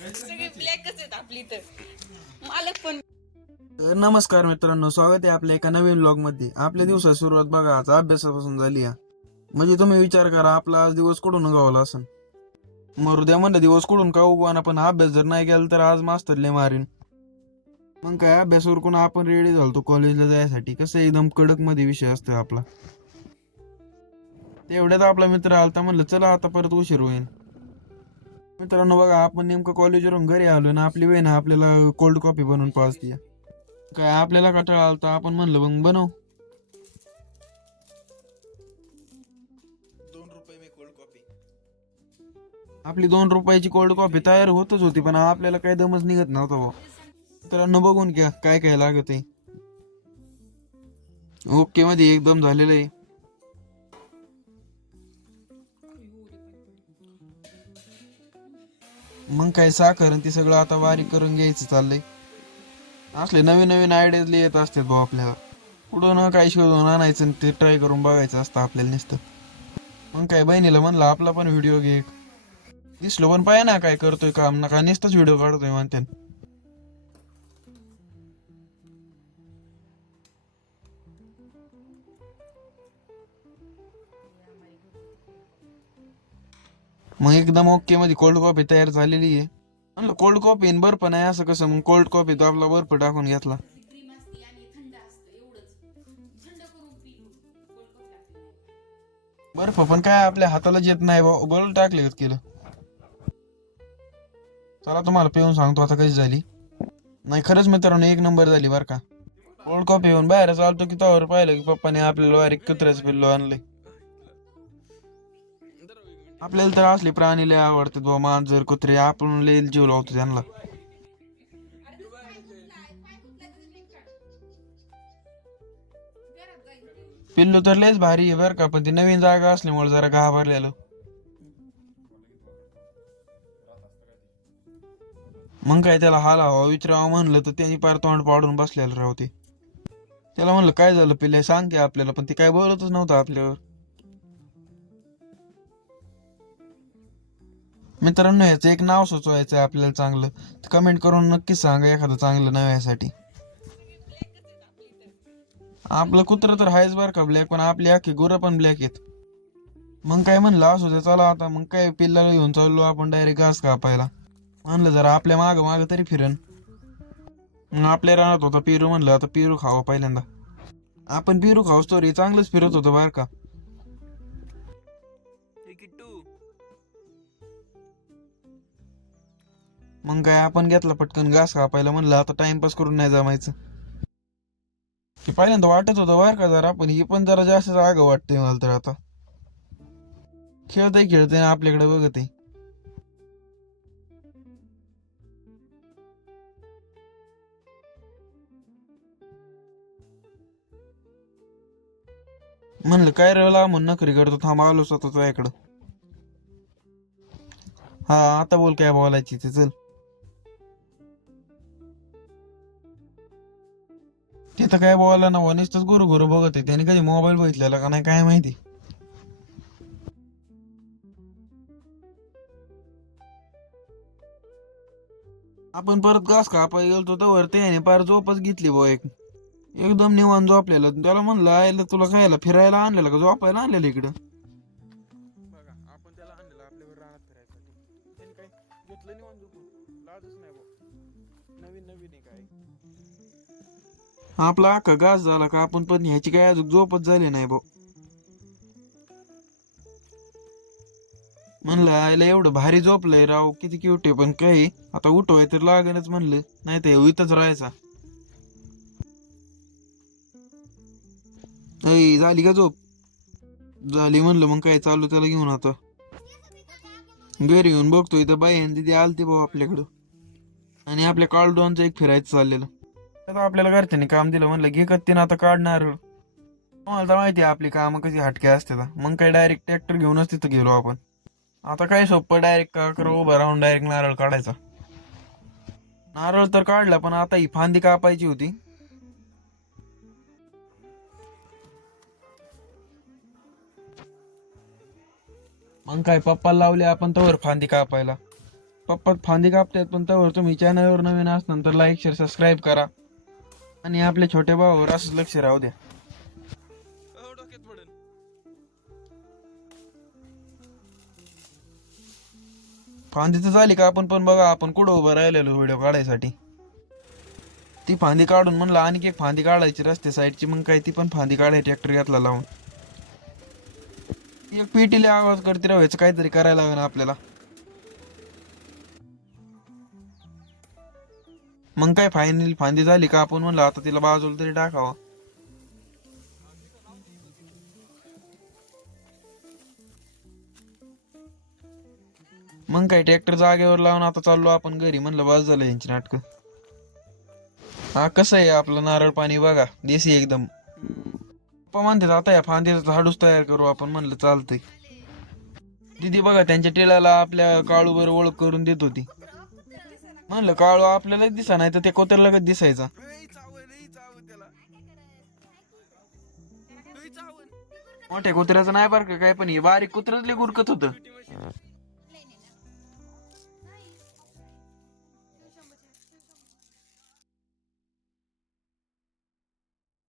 सगळे ब्लॅकच आहेत आपली तर. मालक पण. तर नमस्कार मित्रांनो स्वागत आहे आपल्या एका नवीन ब्लॉगमध्ये आपल्या दिवसात सुरुवात बघा आज अभ्यासापासून झाली हा म्हणजे तुम्ही विचार करा आपला आज दिवस कुठून गावला असन मरुद्या म्हणलं दिवस कुठून का उगवाना पण अभ्यास जर नाही केला तर आज मास्तर लय मारीन. मग काय अभ्यास उरकून आपण रेडी झालतो कॉलेजला जायसाठी? कसं एकदम कडकमध्ये विषय असतो आपला. तेवढ्यात आपला मित्र आलता म्हणलं चला आता परत उशीर होईल. मित्रांनो बघा आपण नेमकं कॉलेजवरून घरी आलो ना आपली वेळ ना आपल्याला कोल्ड कॉफी बनवून पाजते. काय आपल्याला कंटाळा आलता आपण म्हणलं मग बनव. दोन रुपये मी कोल्ड कॉफी आपली दोन रुपयाची कोल्ड कॉफी तयार होतच होती पण आपल्याला काही दमच निघत नव्हता भाऊ मित्रांनो बघून घ्या काय काय लागत आहे ओके मध्ये एकदम झालेलं आहे. मग काय साखर आणि ते सगळं आता वारी करून घ्यायचं चाललंय. असले नवीन नवीन आयडियाज येत असतात भाऊ आपल्याला. कुठं ना काय शोधून आणायचं आणि ते ट्राय करून बघायचं असतं आपल्याला नुसतं. मग काय बहिणीला म्हणलं आपला पण व्हिडिओ घे दिसलो पण पाहिजे ना काय करतोय काम ना का नुसतंच व्हिडिओ काढतोय म्हणते मग एकदम ओके मध्ये कोल्ड कॉफी तयार झालेली आहे. म्हणलं कोल्ड कॉफी आणि बर्फ नाही असं कसं? मग कोल्ड कॉफी तो आपला बर्फ टाकून घेतला. बर्फ पण काय आपल्या हाताला येत नाही भाऊ बरं टाकले केलं? चला तुम्हाला पिऊन सांगतो आता कशी झाली. नाही खरंच मित्रांनो एक नंबर झाली बरं का. कोल्ड कॉफी येऊन बाहेर चालतो की तवर पाहिलं की पप्पाने आपल्याला बारीक कुत्र्याचं पिल्लो आणलंय. आपल्याला तर असले प्राणी लय आवडतात बा मांजर कुत्रे आपण लय जीव लावतो त्यांना. पिल्लू तर लयच भारी आहे बरं का पण ती नवीन जागा असल्यामुळे जरा घाबरलेलं. मग काय त्याला हाला हवा विचारावं म्हणलं तर त्यांनी पार तोंड पाडून बसलेलं राहते त्याला म्हणलं काय झालं पिल्ले? सांग की आपल्याला. पण ते काय बोलतच नव्हतं आपल्यावर. मित्रांनो ह्याचं एक नाव सुचवायचं आहे आपल्याला चांगलं. कमेंट करून नक्कीच सांगा एखादं चांगलं नाव यासाठी. आपलं कुत्र तर आहेच बरं का ब्लॅक पण आपली अख्खी गुरं पण ब्लॅक आहेत. मग काय म्हणलं असू दे चला आता. मग काय पिल्लाला घेऊन चाललो आपण डायरेक्ट घास कापायला. म्हणलं जरा आपल्या माग माग तरी फिरन. मग आपल्या राहत होता पिरू म्हणलं आता पिरू खावं पहिल्यांदा. आपण पिरू खाऊ स्टोरी चांगलंच फिरत होतो बरं का. मग काय आपण घेतला पटकन घास कापायला म्हणलं आता टाइमपास करून नाही जमायचं. ते पहिल्यांदा वाटत होतं बरं का जरा पण ही पण जरा जास्त आग वाटते मला तर आता. खेळते खेळते आपल्याकडे बघत आहे म्हणलं काय रेला लांबून नखरी करतो थांब आलोच आता तुझ्याकडं हा आता बोल काय बोलायची ते चल. तिथं काय बोलायला ना नुसतंच गुरु गुरु बघत आहे. त्याने कधी मोबाईल बघितलेला का नाही काय माहिती? आपण परत घास कापाय गेलतो तर त्याने पार झोपच घेतली बो एक. एकदम निवान झोपलेलं. त्याला म्हणलं आयला तुला खायला फिरायला आणलेलं का? झोपायला आणलेलं इकडं. त्यांनी काय घेतलं नाही झोपून. लाजच नाही बा नवीन नवीन आहे काय? आपला अख्खा घास झाला का आपण पण ह्याची काय अजून झोपच झाली नाही भाऊ म्हणलं आयला एवढं भारी झोपलंय राव किती क्यूट आहे पण काही. आता उठवाय तर लागणच म्हणलं नाही तर इथंच राहायचा. झाली का झोप? झाली. म्हणलं मग काय चालू त्याला घेऊन आता. घरी येऊन बघतो इथं बाई आणि दिदी आलती भाऊ आपल्याकडं. आणि आपल्या काळडॉनचं एक फिरायचं चाललेलं. आता आपल्याला घरच्यांनी काम दिलं म्हणलं घे कत्तीन आता काढणार. मला तर माहिती आहे आपली कामं कशी हटके असते मग काय डायरेक्ट ट्रॅक्टर घेऊनच तिथं गेलो आपण. आता काय सोपं डायरेक्ट का करू उभं राहून डायरेक्ट नारळ काढायचा. नारळ तर काढला पण आता ही फांदी कापायची होती. मग काय पप्पा लावले आपण तवर फांदी कापायला. पप्पा फांदी कापतात पण तवर तुम्ही चॅनलवर नवीन असणार तर लाईक शेअर सबस्क्राईब करा. आणि आपल्या छोट्या भावावर असंच लक्ष राहू द्या. फांदी तर झाली का आपण पण बघा आपण कुठं उभं राहिलेलो व्हिडिओ काढायसाठी. ती फांदी काढून म्हणलं आणखी एक फांदी काढायची रस्ते साईडची मग काय ती पण फांदी काढायची ट्रॅक्टर घेतला लावून. एक पेटीला आवाज करते राहायचं काहीतरी करायला लागेल आपल्याला. मग काय फायनल फांदी झाली का आपण म्हणलं आता तिला बाजूला तरी टाकावा. मग काय ट्रॅक्टर जागेवर लावून आता चाललो आपण घरी म्हणलं बस झालं यांची नाटक. हा कसं आहे आपलं नारळ पाणी बघा देसी एकदम. पप्पा म्हणतात आता या फांदीचा झाडूच तयार करू आपण म्हणलं चालतंय. दिदी बघा त्यांच्या टिळाला आपल्या काळू बरोबर ओळख करून देत होती. म्हणलं काळू आपल्याला दिसा नाही तर ते कोत्याला कधी दिसायचा. मोठ्या कुत्र्याचं नाही बरं का काय पण हे बारीक कुत्रच गुरकत होतं.